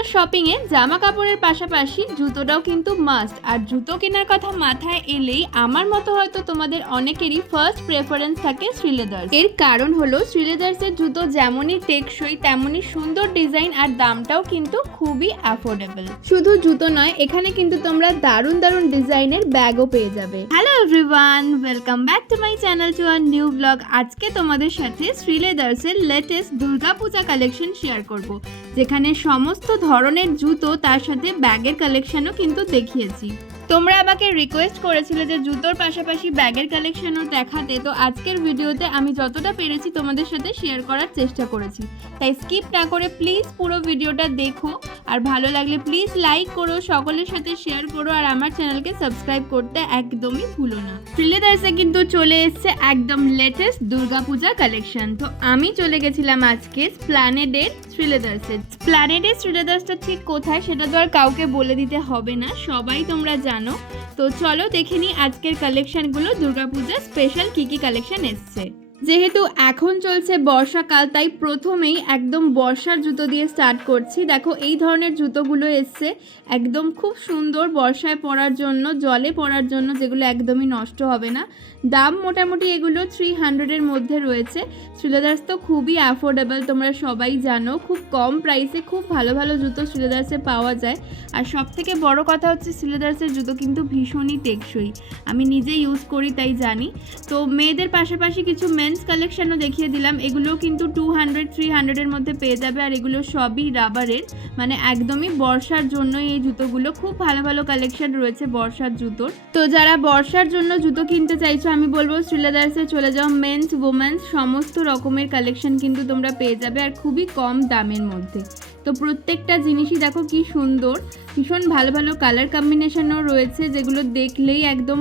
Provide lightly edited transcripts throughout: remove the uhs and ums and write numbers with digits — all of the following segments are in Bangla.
জুতোর শপিংয়ে জামা কাপড়ের পাশাপাশি জুতোটাও কিন্তু মাস্ট। আর জুতো কেনার কথা মাথায় এলেই আমার মতো হয়তো তোমাদের অনেকেরই ফার্স্ট প্রেফারেন্স থাকে শ্রীলেদার্স। এর কারণ হলো শ্রীলেদার্সের জুতো যেমনই টেকসই তেমনই সুন্দর ডিজাইন আর দামটাও কিন্তু খুবই অ্যাফোর্ডেবল। শুধু জুতো নয়, এখানে কিন্তু তোমরা দারুণ দারুণ ডিজাইনের ব্যাগও পেয়ে যাবে। Hello everyone, welcome back to my channel to our new blog. আজকে তোমাদের সাথে শ্রীলেদার্সের লেটেস্ট দুর্গাপূজা কালেকশন শেয়ার করব, যেখানে সমস্ত ধরনের জুতো তার সাথে ব্যাগের কালেকশনও কিন্তু দেখিয়েছি। তোমরা আমাকে রিকোয়েস্ট করেছিলে যে জুতোর পাশাপাশি ব্যাগের কালেকশনও দেখাতে, তো আজকের ভিডিওতে আমি যতটা পেরেছি তোমাদের সাথে শেয়ার করার চেষ্টা করেছি। তাই স্কিপ না করে প্লিজ পুরো ভিডিওটা দেখো, আর ভালো লাগলে প্লিজ লাইক করো, সকলের সাথে শেয়ার করো, আর আমার চ্যানেলকে সাবস্ক্রাইব করতে একদমই ভুলো না। শ্রীলেদার্সে কিন্তু চলে এসছে একদম লেটেস্ট দুর্গাপূজা কালেকশন। তো আমি চলে গেছিলাম আজকে স্প্ল্যানেডের শ্রীলেদার্সে। স্প্ল্যানেডের শ্রীলেদার্সটা ঠিক কোথায় সেটা তো আর কাউকে বলে দিতে হবে না, সবাই তোমরা জানো। তো চলো দেখে নিই আজকের কালেকশনগুলো, দুর্গাপূজা স্পেশাল কি কি কালেকশন এসছে। যেহেতু এখন চলছে বর্ষাকাল, তাই প্রথমেই একদম বর্ষার জুতো দিয়ে স্টার্ট করছি। দেখো এই ধরনের জুতোগুলো এসছে একদম খুব সুন্দর বর্ষায় পরার জন্য, জলে পরার জন্য, যেগুলো একদমই নষ্ট হবে না। দাম মোটামুটি এগুলো 300-এর মধ্যে রয়েছে। শ্রীলেদার্স তো খুবই অ্যাফোর্ডেবল, তোমরা সবাই জানো, খুব কম প্রাইসে খুব ভালো ভালো জুতো শ্রীলেদার্সে পাওয়া যায়। আর সবথেকে বড় কথা হচ্ছে শ্রীলেদার্সের জুতো কিন্তু ভীষণই টেকসই, আমি নিজে ইউজ করি তাই জানি। তো মেয়েদের পাশাপাশি কিছু মেন্স কালেকশনও দেখিয়ে দিলাম, এগুলোও কিন্তু 200-300-এর মধ্যে পেয়ে যাবে। আর এগুলো সবই রাবারের, মানে একদমই বর্ষার জন্য এই জুতোগুলো। খুব ভালো ভালো কালেকশন রয়েছে বর্ষার জুতোর। তো যারা বর্ষার জন্য জুতো কিনতে চাইছো, আমি বলবো শ্রীলেদার্সে চলে যাও। মেন্স ওমেন্স সমস্ত রকমের কালেকশন কিন্তু তোমরা পেয়ে যাবে, আর খুবই কম দামের মধ্যে। তো প্রত্যেকটা জিনিসই দেখো কি সুন্দর, ভীষণ ভালো ভালো কালার কম্বিনেশনও রয়েছে, যেগুলো দেখলেই একদম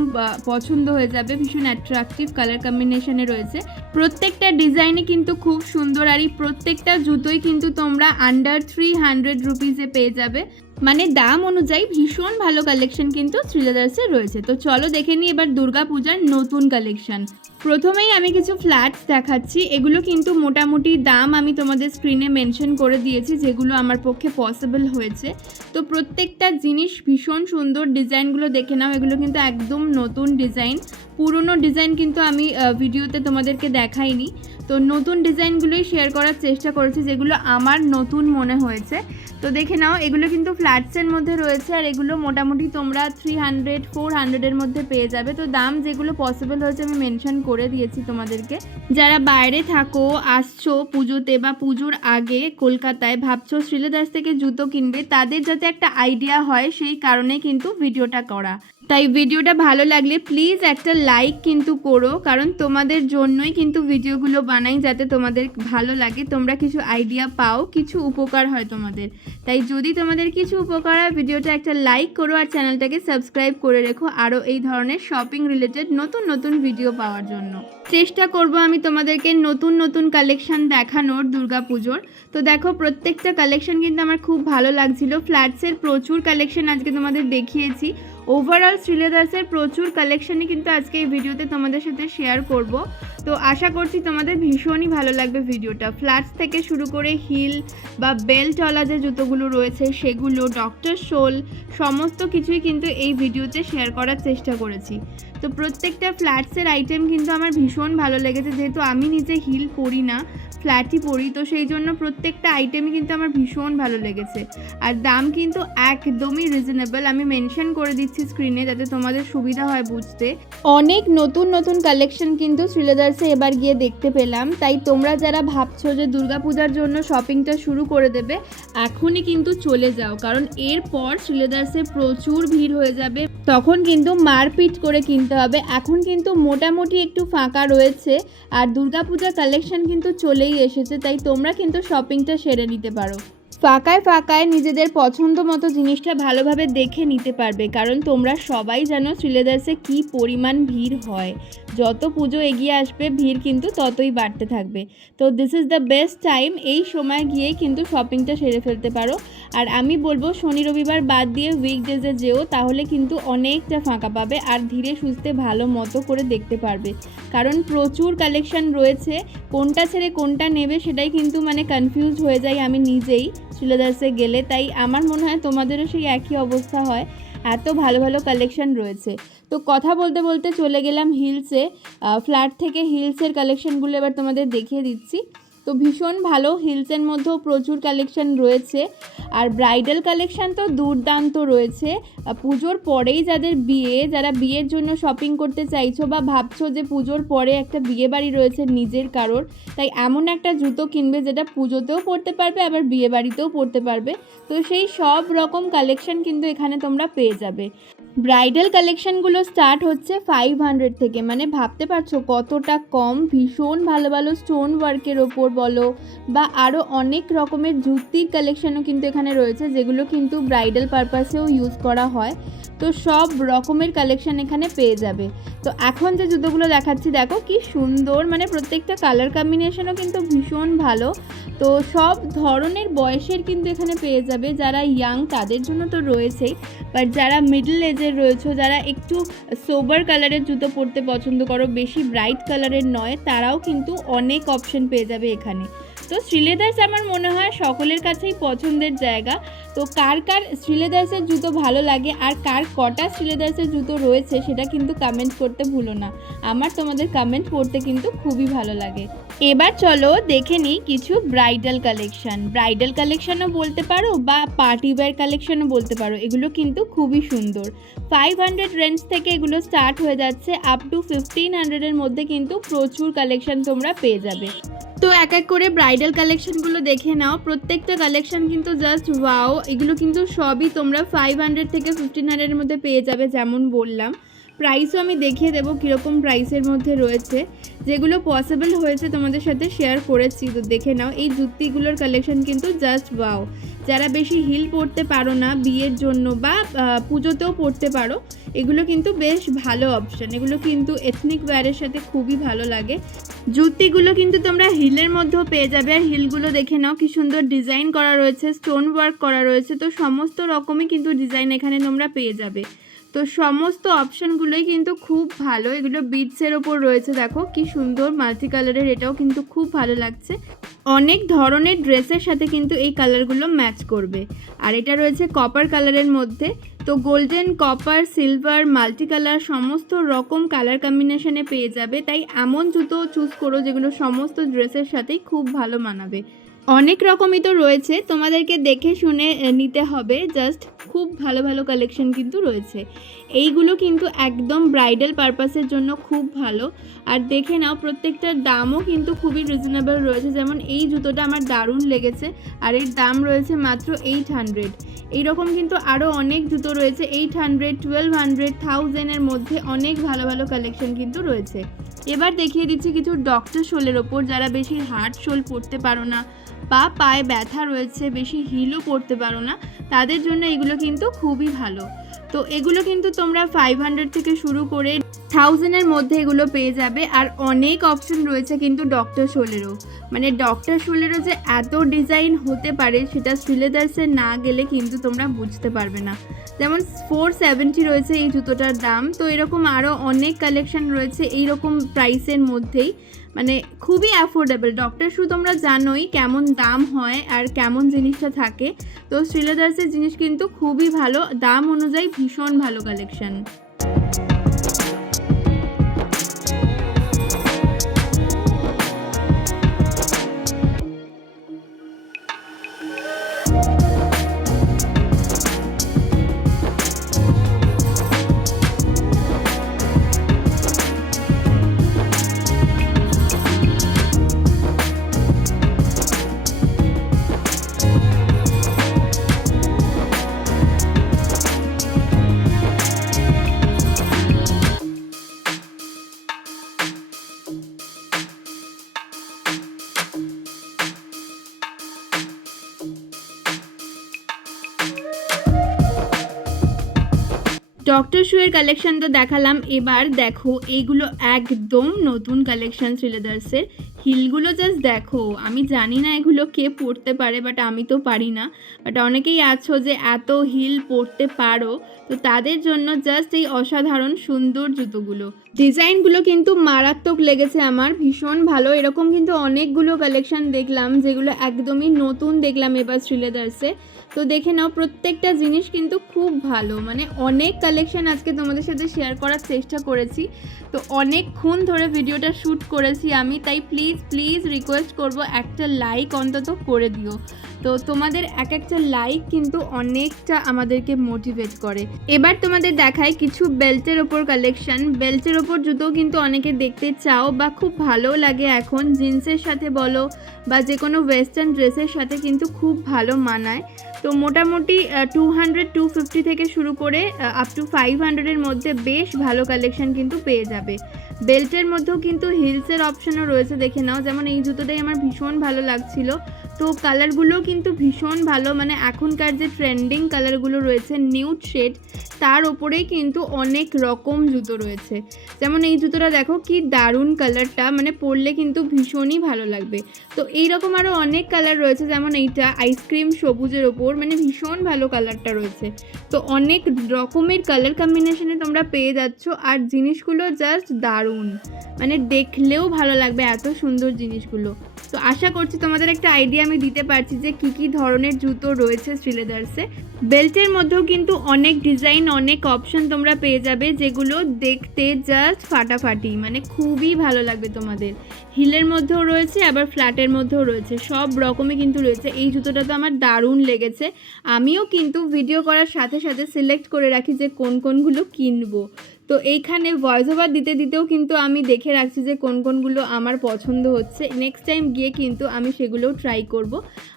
পছন্দ হয়ে যাবে। ভীষণ অ্যাট্রাকটিভ কালার কম্বিনেশনে রয়েছে, প্রত্যেকটা ডিজাইনে কিন্তু খুব সুন্দর। আর এই প্রত্যেকটা জুতোই কিন্তু তোমরা আন্ডার 300 রুপিসে পেয়ে যাবে, মানে দাম অনুযায়ী ভীষণ ভালো কালেকশন কিন্তু শ্রীলেদার্সে রয়েছে। তো চলো দেখে নিই এবার দুর্গাপূজার নতুন কালেকশন। প্রথমেই আমি কিছু ফ্ল্যাটস দেখাচ্ছি, এগুলো কিন্তু মোটামুটি দাম আমি তোমাদের স্ক্রিনে মেনশন করে দিয়েছি, যেগুলো আমার পক্ষে পসিবল হয়েছে। তো প্রত্যেকটা জিনিস ভীষণ সুন্দর, ডিজাইনগুলো দেখে নাও, এগুলো কিন্তু একদম নতুন ডিজাইন। পুরনো ডিজাইন কিন্তু আমি ভিডিওতে তোমাদেরকে দেখাইনি, তো নতুন ডিজাইনগুলোই শেয়ার করার চেষ্টা করেছি, যেগুলো আমার নতুন মনে হয়েছে। তো দেখে নাও, এগুলো কিন্তু ফ্ল্যাটসের মধ্যে রয়েছে, আর এগুলো মোটামুটি তোমরা 300-400-এর মধ্যে পেয়ে যাবে। তো দাম যেগুলো পসিবল হয়েছে আমি মেনশন করে দিয়েছি তোমাদেরকে। যারা বাইরে থাকো, আসছো পুজোতে বা পুজোর আগে কলকাতায়, ভাবছো শ্রীলেদার্স থেকে জুতো কিনবে, তাদের যাতে একটা আইডিয়া হয় সেই কারণে কিন্তু ভিডিওটা করা। তাই ভিডিওটা ভালো লাগলে প্লিজ একটা লাইক কিন্তু করো, কারণ তোমাদের জন্যই কিন্তু ভিডিওগুলো বানাই, যাতে তোমাদের ভালো লাগে, তোমরা কিছু আইডিয়া পাও, কিছু উপকার হয় তোমাদের। তাই যদি তোমাদের কিছু উপকার হয়, ভিডিওটা একটা লাইক করো, আর চ্যানেলটাকে সাবস্ক্রাইব করে রেখো আরও এই ধরনের শপিং রিলেটেড নতুন নতুন ভিডিও পাওয়ার জন্য। চেষ্টা করব আমি তোমাদেরকে নতুন নতুন কালেকশন দেখানোর দুর্গাপুজোর। তো দেখো প্রত্যেকটা কালেকশন কিন্তু আমার খুব ভালো লাগছিল। ফ্ল্যাটসের প্রচুর কালেকশন আজকে তোমাদের দেখিয়েছি, ওভারঅল শ্রীলেদার্সের প্রচুর কালেকশনই কিন্তু আজকে এই ভিডিওতে তোমাদের সাথে শেয়ার করব। তো আশা করছি তোমাদের ভীষণই ভালো লাগবে ভিডিওটা। ফ্ল্যাটস থেকে শুরু করে হিল বা বেল্টওয়ালা যে জুতোগুলো রয়েছে সেগুলো, ডক্টর শোল, সমস্ত কিছুই কিন্তু এই ভিডিওতে শেয়ার করার চেষ্টা করেছি। তো প্রত্যেকটা ফ্ল্যাটসের আইটেম কিন্তু আমার ভীষণ ভালো লেগেছে, যেহেতু আমি নিজে হিল পরি না, ফ্ল্যাটই পরি, তো সেই জন্য প্রত্যেকটা আইটেমই কিন্তু আমার ভীষণ ভালো লেগেছে। আর দাম কিন্তু একদমই রিজনেবল, আমি মেনশন করে দিচ্ছি স্ক্রিনে যাতে তোমাদের সুবিধা হয় বুঝতে। অনেক নতুন নতুন কালেকশন কিন্তু শ্রীলেদার্সে এবার গিয়ে দেখতে পেলাম, তাই তোমরা যারা ভাবছো যে দুর্গাপূজার জন্য শপিংটা শুরু করে দেবে, এখনই কিন্তু চলে যাও, কারণ এরপর শ্রীলেদার্সে প্রচুর ভিড় হয়ে যাবে, তখন কিন্তু মারপিট করে কিনতে হবে। এখন কিন্তু মোটামুটি একটু ফাঁকা রয়েছে, আর দুর্গাপূজার কালেকশন কিন্তু চলেই এসেছে, তাই তোমরা কিন্তু শপিংটা সেরে নিতে পারো। ফাঁকায় ফাঁকায় নিজেদের পছন্দ মতো জিনিসটা ভালোভাবে দেখে নিতে পারবে, কারণ তোমরা সবাই জানো শ্রীলেদার্সে কী পরিমাণ ভিড় হয়। যত পুজো এগিয়ে আসবে ভিড় কিন্তু ততই বাড়তে থাকবে। তো this is the best time, এই সময় গিয়েই কিন্তু শপিংটা সেরে ফেলতে পারো। আর আমি বলবো শনি রবিবার বাদ দিয়ে উইকডেজে যেও, তাহলে কিন্তু অনেকটা ফাঁকা পাবে আর ধীরে সুস্থে ভালো মতো করে দেখতে পারবে, কারণ প্রচুর কালেকশন রয়েছে। কোনটা ছেড়ে কোনটা নেবে সেটাই কিন্তু মানে কনফিউজ হয়ে যাই আমি নিজেই শ্রীলেদার্সে গেলে। তাই আমার মনে হয় তোমাদেরও সেই একই অবস্থা হয়, এত ভালো ভালো কালেকশন রয়েছে। তো কথা বলতে বলতে চলে গেলাম হিলসে। ফ্ল্যাট থেকে হিলসের কালেকশনগুলো এবার তোমাদের দেখিয়ে দিচ্ছি। তো ভীষণ ভালো, হিলসের মধ্যেও প্রচুর কালেকশন রয়েছে। আর ব্রাইডাল কালেকশন তো দুর্দান্ত রয়েছে। পুজোর পরেই যাদের বিয়ে, যারা বিয়ের জন্য শপিং করতে চাইছো বা ভাবছো যে পুজোর পরে একটা বিয়ে বাড়ি রয়েছে নিজের কারোর, তাই এমন একটা জুতো কিনবে যেটা পুজোতেও পরতে পারবে আবার বিয়ে বাড়িতেও পরতে পারবে। তো সেই সব রকম কালেকশন কিন্তু এখানে তোমরা পেয়ে যাবে। ব্রাইডাল কালেকশানগুলো স্টার্ট হচ্ছে 500 থেকে, মানে ভাবতে পারছো কতটা কম। ভীষণ ভালো ভালো স্টোন ওয়ার্কের ওপর বলো বা আরও অনেক রকমের জুতির কালেকশানও কিন্তু এখানে রয়েছে, যেগুলো কিন্তু ব্রাইডাল পারপাসেও ইউজ করা হয়। তো সব রকমের কালেকশান এখানে পেয়ে যাবে। তো এখন যে জুতোগুলো দেখাচ্ছি দেখো কি সুন্দর, মানে প্রত্যেকটা কালার কম্বিনেশনও কিন্তু ভীষণ ভালো। তো সব ধরনের বয়সের কিন্তু এখানে পেয়ে যাবে। যারা ইয়াং তাদের জন্য তো রয়েছেই, বাট যারা মিডল এজের রয়েছে, যারা একটু সোবার কালারের জুতো পরতে পছন্দ করো, বেশি ব্রাইট কালারের নয়, তারাও কিন্তু অনেক অপশন পেয়ে যাবে এখানে। তো শ্রীলেদার্স আমার মনে হয় সকলের কাছেই পছন্দের জায়গা। তো কার কার শ্রীলেদার্সের জুতো ভালো লাগে আর কার কটা শ্রীলেদার্সের জুতো রয়েছে সেটা কিন্তু কমেন্ট করতে ভুলো না। আমার তোমাদের কমেন্ট পড়তে কিন্তু খুবই ভালো লাগে। এবার চলো দেখে নিই কিছু ব্রাইডাল কালেকশন। ব্রাইডাল কালেকশনও বলতে পারো বা পার্টি ওয়্যার কালেকশনও বলতে পারো, এগুলো কিন্তু খুবই সুন্দর। 500 রেঞ্জ থেকে এগুলো স্টার্ট হয়ে যাচ্ছে আপ টু 1500-এর মধ্যে কিন্তু প্রচুর কালেকশন তোমরা পেয়ে যাবে। তো এক এক করে ব্রাইডাল কালেকশনগুলো দেখে নাও। প্রত্যেকটা কালেকশন কিন্তু জাস্ট ওয়াও। এগুলো কিন্তু সবই তোমরা 500 থেকে 1500-এর মধ্যে পেয়ে যাবে, যেমন বললাম। প্রাইসও আমি দেখিয়ে দেবো কীরকম প্রাইসের মধ্যে রয়েছে, যেগুলো পসিবল হয়েছে তোমাদের সাথে শেয়ার করেছি। তো দেখে নাও, এই জুতিগুলোর কালেকশন কিন্তু জাস্ট ওয়াও। যারা বেশি হিল পরতে পারো না বিয়ের জন্য বা পুজোতেও পরতে পারো, এগুলো কিন্তু বেশ ভালো অপশান। এগুলো কিন্তু এথনিক ওয়্যারের সাথে খুবই ভালো লাগে। জুতিগুলো কিন্তু তোমরা হিলের মধ্যেও পেয়ে যাবে। আর হিলগুলো দেখে নাও কি সুন্দর ডিজাইন করা রয়েছে, স্টোন ওয়ার্ক করা রয়েছে। তো সমস্ত রকমই কিন্তু ডিজাইন এখানে তোমরা পেয়ে যাবে। তো সমস্ত অপশানগুলোই কিন্তু খুব ভালো। এগুলো বিটসের ওপর রয়েছে, দেখো কি সুন্দর মাল্টি কালারের, এটাও কিন্তু খুব ভালো লাগছে। অনেক ধরনের ড্রেসের সাথে কিন্তু এই কালারগুলো ম্যাচ করবে। আর এটা রয়েছে কপার কালারের মধ্যে। তো golden, copper, silver, multi colour সমস্ত রকম কালার কম্বিনেশনে পেয়ে যাবে। তাই এমন জুতো চুজ করো যেগুলো সমস্ত ড্রেসের সাথেই খুব ভালো মানাবে। অনেক রকমই তো রয়েছে, তোমাদেরকে দেখে শুনে নিতে হবে। জাস্ট খুব ভালো ভালো কালেকশন কিন্তু রয়েছে। এইগুলো কিন্তু একদম ব্রাইডাল পারপাসের জন্য খুব ভালো। আর দেখে নাও প্রত্যেকটার দামও কিন্তু খুবই রিজনেবল রয়েছে। যেমন এই জুতোটা আমার দারুণ লেগেছে, আর এর দাম রয়েছে মাত্র 800। এইরকম কিন্তু আরও অনেক জুতো রয়েছে 800, 1200, 1000-এর মধ্যে অনেক ভালো ভালো কালেকশন কিন্তু রয়েছে। এবার দেখিয়ে দিচ্ছি কিছু ডক্টর শোলের ওপর। যারা বেশি হার্ড শোল পরতে পারো না বা পায়ে ব্যথা রয়েছে, বেশি হিলও পরতে পারো না, তাদের জন্য এগুলো কিন্তু খুবই ভালো। তো এগুলো কিন্তু তোমরা 500 থেকে শুরু করে 1000-এর মধ্যে এগুলো পেয়ে যাবে। আর অনেক অপশন রয়েছে কিন্তু ডক্টর শোলেরও। মানে ডক্টর শোলেরও যে এত ডিজাইন হতে পারে সেটা শ্রীলেদার্সে না গেলে কিন্তু তোমরা বুঝতে পারবে না। যেমন 470 রয়েছে এই জুতোটার দাম। তো এরকম আরও অনেক কালেকশন রয়েছে এইরকম প্রাইসের মধ্যেই, মানে খুবই অ্যাফোর্ডেবল। ডক্টর শু তোমরা জানোই কেমন দাম হয় আর কেমন জিনিসটা থাকে। তো শ্রীলেদার্সের জিনিস কিন্তু খুবই ভালো, দাম অনুযায়ী ভীষণ ভালো কালেকশন। ডক্টর শুয়ের কালেকশন তো দেখালাম, এবার দেখো এইগুলো একদম নতুন কালেকশন শ্রীলেদার্সের। হিলগুলো জাস্ট দেখো, আমি জানি না এগুলো কে পরতে পারে, বাট আমি তো পারি না। বাট অনেকেই আছো যে এত হিল পরতে পারো, তো তাদের জন্য জাস্ট এই অসাধারণ সুন্দর জুতোগুলো। ডিজাইনগুলো কিন্তু মারাত্মক লেগেছে আমার, ভীষণ ভালো। এরকম কিন্তু অনেকগুলো কালেকশন দেখলাম যেগুলো একদমই নতুন দেখলাম এবার শ্রীলেদার্সে। তো দেখে নাও, প্রত্যেকটা জিনিস কিন্তু খুব ভালো, মানে অনেক কালেকশন আজকে তোমাদের সাথে শেয়ার করার চেষ্টা করেছি। তো অনেকক্ষণ ধরে ভিডিওটা শ্যুট করেছি আমি, তাই প্লিজ প্লিজ রিকোয়েস্ট করব একটা লাইক অন্তত করে দিও। তো তোমাদের এক একটা লাইক কিন্তু অনেকটা আমাদেরকে মোটিভেট করে। এবার তোমাদের দেখায় কিছু বেল্টের ওপর কালেকশন। বেল্টের ওপর জুতো কিন্তু অনেকে দেখতে চাও বা খুব ভালো লাগে, এখন জিন্সের সাথে বলো বা যে কোনো ওয়েস্টার্ন ড্রেসের সাথে কিন্তু খুব ভালো মানায়। তো মোটামুটি 200-250 থেকে শুরু করে আপ টু 500-এর মধ্যে বেশ ভালো কালেকশন কিন্তু পেয়ে যাবে। বেল্টের মধ্যেও কিন্তু হিলসের অপশানও রয়েছে, দেখে নাও। যেমন এই জুতোটাই আমার ভীষণ ভালো লাগছিল। তো কালারগুলো কিন্তু ভীষণ ভালো, মানে এখনকার যে ট্রেন্ডিং কালারগুলো রয়েছে নিউড শেড, তার ওপরেই কিন্তু অনেক রকম জুতো রয়েছে। যেমন এই জুতোটা দেখো কি দারুণ কালারটা, মানে পরলে কিন্তু ভীষণই ভালো লাগবে। তো এইরকম আরও অনেক কালার রয়েছে, যেমন এইটা আইসক্রিম সবুজের ওপর, মানে ভীষণ ভালো কালারটা রয়েছে। তো অনেক রকমের কালার কম্বিনেশনে তোমরা পেয়ে যাচ্ছ, আর জিনিসগুলো জাস্ট দারুণ, মানে দেখলেও ভালো লাগবে এত সুন্দর জিনিসগুলো। তো আশা করছি তোমাদের একটা আইডিয়া আমি দিতে পারছি যে কী কী ধরনের জুতো রয়েছে শ্রীলেদার্সে। বেল্টের মধ্যেও কিন্তু অনেক ডিজাইন, অনেক অপশন তোমরা পেয়ে যাবে, যেগুলো দেখতে জাস্ট ফাটাফাটি, মানে খুবই ভালো লাগবে তোমাদের। হিলের মধ্যেও রয়েছে, আবার ফ্ল্যাটের মধ্যেও রয়েছে, সব রকমই কিন্তু রয়েছে। এই জুতোটা তো আমার দারুণ লেগেছে। আমিও কিন্তু ভিডিও করার সাথে সাথে সিলেক্ট করে রাখি যে কোন কোনগুলো কিনবো। তো এইখানে ভয়েস ওভার দিতে দিতেও কিন্তু আমি দেখে রাখছি যে কোন কোনগুলো আমার পছন্দ হচ্ছে। নেক্সট টাইম গিয়ে কিন্তু আমি সেগুলোও ট্রাই করব,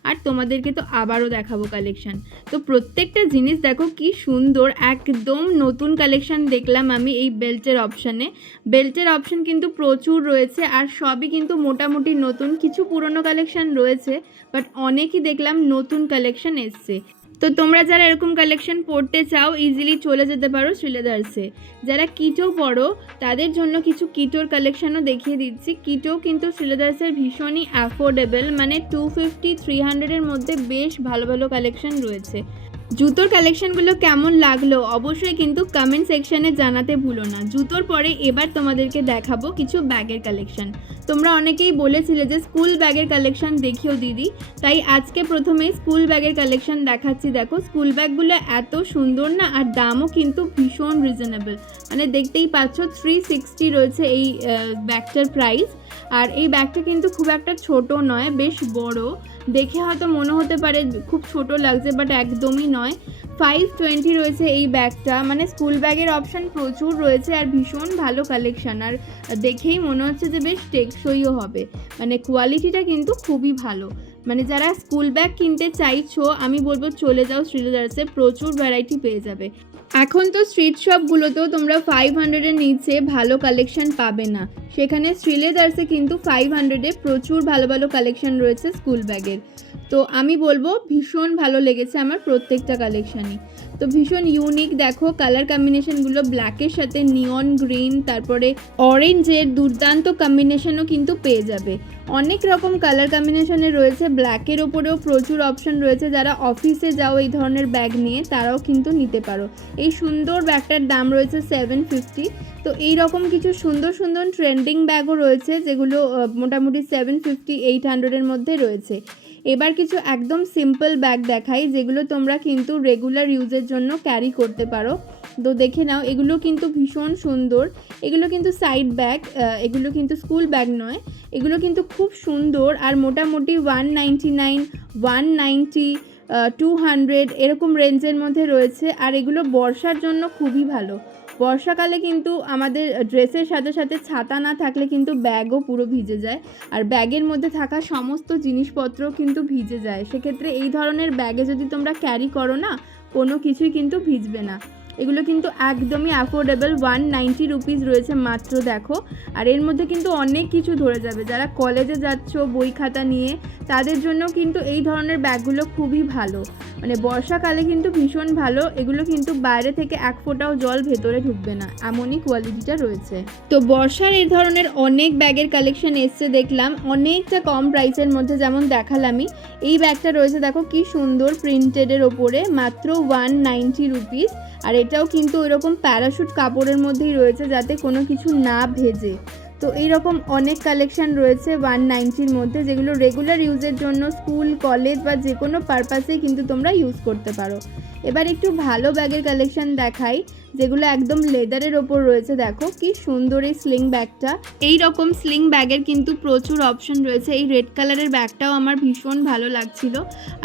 আর তোমাদেরকে তো আবারও দেখাবো কালেকশান। তো প্রত্যেকটা জিনিস দেখো কি সুন্দর, একদম নতুন কালেকশান দেখলাম আমি এই বেল্টের অপশানে। বেল্টের অপশান কিন্তু প্রচুর রয়েছে, আর সবই কিন্তু মোটামুটি নতুন। কিছু পুরনো কালেকশান রয়েছে, বাট অনেকই দেখলাম নতুন কালেকশান এসছে। তো তোমরা যারা এরকম কালেকশন পড়তে চাও ইজিলি চলে যেতে পারো শ্রীলেদার্সে। যারা কিটো পড়ো তাদের জন্য কিছু কিটোর কালেকশানও দেখিয়ে দিচ্ছি। কিটো কিন্তু শ্রীলেদার্সের ভীষণই অ্যাফোর্ডেবল, মানে 250-300-এর মধ্যে বেশ ভালো ভালো কালেকশন রয়েছে। জুতোর কালেকশনগুলো কেমন লাগলো অবশ্যই কিন্তু কমেন্ট সেকশানে জানাতে ভুলো না। জুতোর পরে এবার তোমাদেরকে দেখাবো কিছু ব্যাগের কালেকশন। তোমরা অনেকেই বলেছিলে যে স্কুল ব্যাগের কালেকশন দেখিও দিদি, তাই আজকে প্রথমেই স্কুল ব্যাগের কালেকশন দেখাচ্ছি। দেখো স্কুল ব্যাগগুলো এত সুন্দর না, আর দামও কিন্তু ভীষণ রিজনেবল, মানে দেখতেই পাচ্ছ 360 রয়েছে এই ব্যাগটার প্রাইস। আর এই ব্যাগটা কিন্তু খুব একটা ছোট নয়, বেশ বড়। দেখে হয়তো মনে হতে পারে খুব ছোট লাগছে, বাট একদমই নয়। 520 রয়েছে এই ব্যাগটা, মানে স্কুল ব্যাগের অপশান প্রচুর রয়েছে, আর ভীষণ ভালো কালেকশান। আর দেখেই মনে হচ্ছে যে বেশ টেকসইও হবে, মানে কোয়ালিটিটা কিন্তু খুবই ভালো। মানে যারা স্কুল ব্যাগ কিনতে চাইছো আমি বলবো চলে যাও শ্রীলেদার্সে, প্রচুর ভ্যারাইটি পেয়ে যাবে। এখন তো স্ট্রিট শপগুলোতেও তোমরা 500-এর নিচে ভালো কালেকশন পাবে না, সেখানে শ্রীলেদার্সে কিন্তু 500-এ প্রচুর ভালো ভালো কালেকশন রয়েছে স্কুল ব্যাগের। তো আমি বলবো ভীষণ ভালো লেগেছে আমার প্রত্যেকটা কালেকশানই। তো ভীষণ ইউনিক, দেখো কালার কম্বিনেশনগুলো ব্ল্যাকের সাথে নিয়ন গ্রিন, তারপরে অরেঞ্জের দুর্দান্ত কম্বিনেশনও কিন্তু পেয়ে যাবে। অনেক রকম কালার কম্বিনেশনে রয়েছে, ব্ল্যাকের ওপরেও প্রচুর অপশন রয়েছে। যারা অফিসে যাও এই ধরনের ব্যাগ নিয়ে তারাও কিন্তু নিতে পারো। এই সুন্দর ব্যাগটার দাম রয়েছে 750। তো এই রকম কিছু সুন্দর সুন্দর ট্রেন্ডিং ব্যাগও রয়েছে, যেগুলো মোটামুটি 750-800-এর মধ্যে রয়েছে। এবার কিছু একদম সিম্পল ব্যাগ দেখাই, যেগুলো তোমরা কিন্তু রেগুলার ইউজের জন্য ক্যারি করতে পারো। তো দেখে নাও, এগুলো কিন্তু ভীষণ সুন্দর। এগুলো কিন্তু সাইড ব্যাগ, এগুলো কিন্তু স্কুল ব্যাগ নয়। এগুলো কিন্তু খুব সুন্দর, আর মোটামুটি 199, 190, 200 এরকম রেঞ্জের মধ্যে রয়েছে। আর এগুলো বর্ষার জন্য খুবই ভালো। বর্ষাকালে কিন্তু আমাদের ড্রেসের সাথে সাথে ছাতা না থাকলে কিন্তু ব্যাগও পুরো ভিজে যায়, আর ব্যাগের মধ্যে থাকা সমস্ত জিনিসপত্রও কিন্তু ভিজে যায়। সেক্ষেত্রে এই ধরনের ব্যাগে যদি তোমরা ক্যারি করো না, কোনো কিছুই কিন্তু ভিজবে না। এগুলো কিন্তু একদমই অ্যাফোর্ডেবল, 190 রুপিস রয়েছে মাত্র, দেখো। আর এর মধ্যে কিন্তু অনেক কিছু ধরে যাবে। যারা কলেজে যাচ্ছ বই খাতা নিয়ে, তাদের জন্য কিন্তু এই ধরনের ব্যাগগুলো খুবই ভালো, মানে বর্ষাকালে কিন্তু ভীষণ ভালো। এগুলো কিন্তু বাইরে থেকে এক ফোঁটাও জল ভেতরে ঢুকবে না, এমনই কোয়ালিটিটা রয়েছে। তো বর্ষার এই ধরনের অনেক ব্যাগের কালেকশন এসছে দেখলাম, অনেকটা কম প্রাইসের মধ্যে, যেমন দেখালামই। এই ব্যাগটা রয়েছে দেখো কি সুন্দর, প্রিন্টেডের ওপরে, মাত্র 190 রুপিস। আর এটাও কিন্তু ওইরকম প্যারাশুট কাপড়ের মধ্যেই রয়েছে, যাতে কোনো কিছু না ভেজে। তো এইরকম অনেক কালেকশান রয়েছে 190-র মধ্যে, যেগুলো রেগুলার ইউজের জন্য স্কুল, কলেজ বা যে কোনো পারপাসেই কিন্তু তোমরা ইউজ করতে পারো। এবার একটু ভালো ব্যাগের কালেকশান দেখাই, যেগুলো একদম লেদারের ওপর রয়েছে। দেখো কি সুন্দর এই স্লিং ব্যাগটা। এই রকম স্লিং ব্যাগের কিন্তু প্রচুর অপশন রয়েছে। এই রেড কালারের ব্যাগটাও আমার ভীষণ ভালো লাগছিল।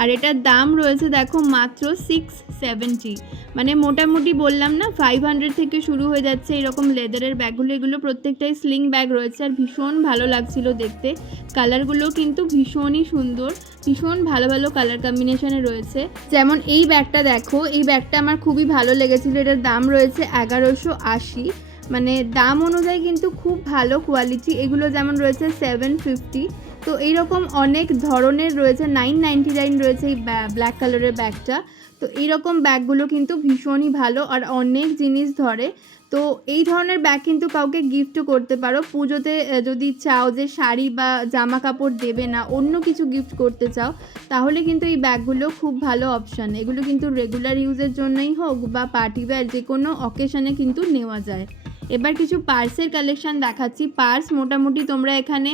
আর এটার দাম রয়েছে দেখো মাত্র 670, মানে মোটামুটি বললাম না 500 থেকে শুরু হয়ে যাচ্ছে এরকম লেদারের ব্যাগগুলো। এগুলো প্রত্যেকটাই স্লিং ব্যাগ রয়েছে আর ভীষণ ভালো লাগছিল দেখতে। কালারগুলো কিন্তু ভীষণই সুন্দর, ভীষণ ভালো ভালো কালার কম্বিনেশনে রয়েছে। যেমন এই ব্যাগটা দেখো, এই ব্যাগটা আমার খুবই ভালো লেগেছিল। এটার দাম রয়েছে 1180, মানে দাম অনুযায়ী কিন্তু খুব ভালো কোয়ালিটি। এগুলো যেমন রয়েছে 750। তো এইরকম অনেক ধরনের রয়েছে, 999 রয়েছে এই ব্ল্যাক কালারের ব্যাগটা। তো এইরকম ব্যাগগুলো কিন্তু ভীষণই ভালো আর অনেক জিনিস ধরে। তো এই ধরনের ব্যাগ কিন্তু কাউকে গিফটও করতে পারো। পুজোতে যদি চাও যে শাড়ি বা জামা কাপড় দেবে না, অন্য কিছু গিফট করতে চাও, তাহলে কিন্তু এই ব্যাগগুলো খুব ভালো অপশান। এগুলো কিন্তু রেগুলার ইউজের জন্যই হোক বা পার্টি ওয়্যার, যে কোনো অকেশনে কিন্তু নেওয়া যায়। এবার কিছু পার্সের কালেকশান দেখাচ্ছি। পার্স মোটামুটি তোমরা এখানে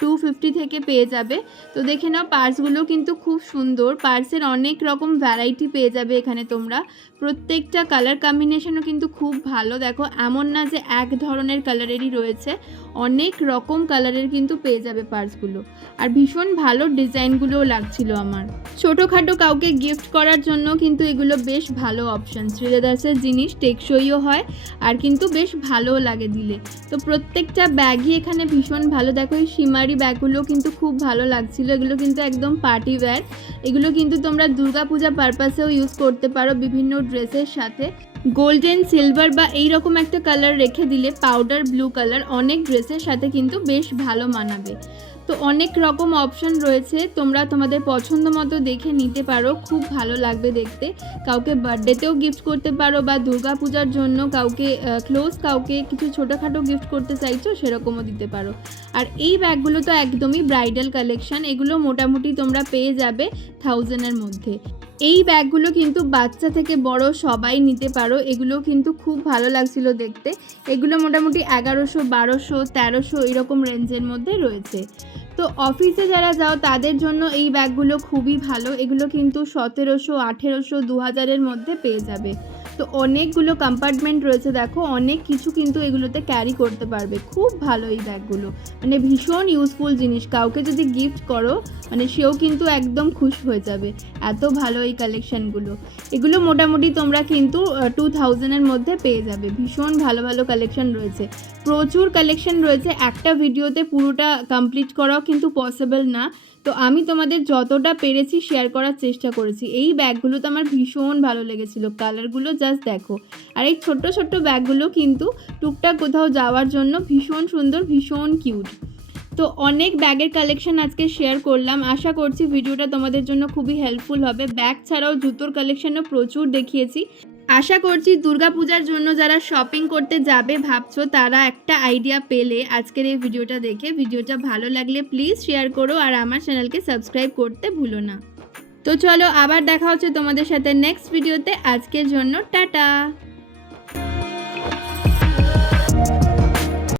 250 থেকে পেয়ে যাবে। তো দেখে নাও, পার্সগুলো কিন্তু খুব সুন্দর। পার্সের অনেক রকম ভ্যারাইটি পেয়ে যাবে এখানে তোমরা। প্রত্যেকটা কালার কম্বিনেশনও কিন্তু খুব ভালো। দেখো, এমন না যে এক ধরনের কালারেরই রয়েছে, অনেক রকম কালারের কিন্তু পেয়ে যাবে পার্সগুলো। আর ভীষণ ভালো ডিজাইনগুলোও লাগছিল আমার। ছোটোখাটো কাউকে গিফট করার জন্য কিন্তু এগুলো বেশ ভালো অপশান। শ্রীলেদার্সের জিনিস টেকসইও হয় আর কিন্তু বেশ ভালোও লাগে দিলে। তো প্রত্যেকটা ব্যাগই এখানে ভীষণ ভালো। দেখো, এই শিমারি ব্যাগগুলো কিন্তু খুব ভালো লাগছিল। এগুলো কিন্তু একদম পার্টি ওয়্যার। এগুলো কিন্তু তোমরা দুর্গাপূজা পারপাসেও ইউজ করতে পারো বিভিন্ন ড্রেসের সাথে। গোল্ডেন, সিলভার বা এইরকম একটা কালার রেখে দিলে, পাউডার ব্লু কালার, অনেক ড্রেসের সাথে কিন্তু বেশ ভালো মানাবে। তো অনেক রকম অপশান রয়েছে, তোমরা তোমাদের পছন্দ মতো দেখে নিতে পারো, খুব ভালো লাগবে দেখতে। কাউকে বার্থডেতেও গিফট করতে পারো বা দুর্গা পূজার জন্য কাউকে কাউকে কিছু ছোটোখাটো গিফট করতে চাইছো, সেরকমও দিতে পারো। আর এই ব্যাগগুলো তো একদমই ব্রাইডাল কালেকশান। এগুলো মোটামুটি তোমরা পেয়ে যাবে 1000-এর মধ্যে। এই ব্যাগগুলো কিন্তু বাচ্চা থেকে বড় সবাই নিতে পারো। এগুলো কিন্তু খুব ভালো লাগছিল দেখতে। এগুলো মোটামুটি 1100, 1200, 1300 এরকম রেঞ্জের মধ্যে রয়েছে। তো অফিসে যারা যাও তাদের জন্য এই ব্যাগগুলো খুবই ভালো। এগুলো কিন্তু 1700, 1800, 2000-এর মধ্যে পেয়ে যাবে। তো অনেকগুলো কম্পার্টমেন্ট রয়েছে, দেখো অনেক কিছু কিন্তু এগুলোতে ক্যারি করতে পারবে। খুব ভালো এই ব্যাগগুলো, মানে ভীষণ ইউজফুল জিনিস। কাউকে যদি গিফট করো, মানে সেও কিন্তু একদম খুশ হয়ে যাবে, এত ভালো এই কালেকশানগুলো। এগুলো মোটামুটি তোমরা কিন্তু 2000-এর মধ্যে পেয়ে যাবে। ভীষণ ভালো ভালো কালেকশান রয়েছে, প্রচুর কালেকশান রয়েছে। একটা ভিডিওতে পুরোটা কমপ্লিট করাও কিন্তু পসিবল না। তো আমি তোমাদের যতটা পেরেছি শেয়ার করার চেষ্টা করেছি। এই ব্যাগগুলো তো আমার ভীষণ ভালো লেগেছিলো, কালারগুলো জাস্ট দেখো। আর এই ছোট্ট ছোট্ট ব্যাগগুলো কিন্তু টুকটাক কোথাও যাওয়ার জন্য ভীষণ সুন্দর, ভীষণ কিউট। তো অনেক ব্যাগের কালেকশন আজকে শেয়ার করলাম। আশা করছি ভিডিওটা তোমাদের জন্য খুবই হেল্পফুল হবে। ব্যাগ ছাড়াও জুতোর কালেকশনও প্রচুর দেখিয়েছি। আশা করছি দুর্গাপূজার জন্য যারা শপিং করতে যাবে ভাবছো, তারা একটা আইডিয়া পেলে আজকের এই ভিডিওটা দেখে। ভিডিওটা ভালো লাগলে প্লিজ শেয়ার করো আর আমার চ্যানেলকে সাবস্ক্রাইব করতে ভুলো না। তো চলো, আবার দেখা হচ্ছে তোমাদের সাথে নেক্সট ভিডিওতে। আজকের জন্য টাটা।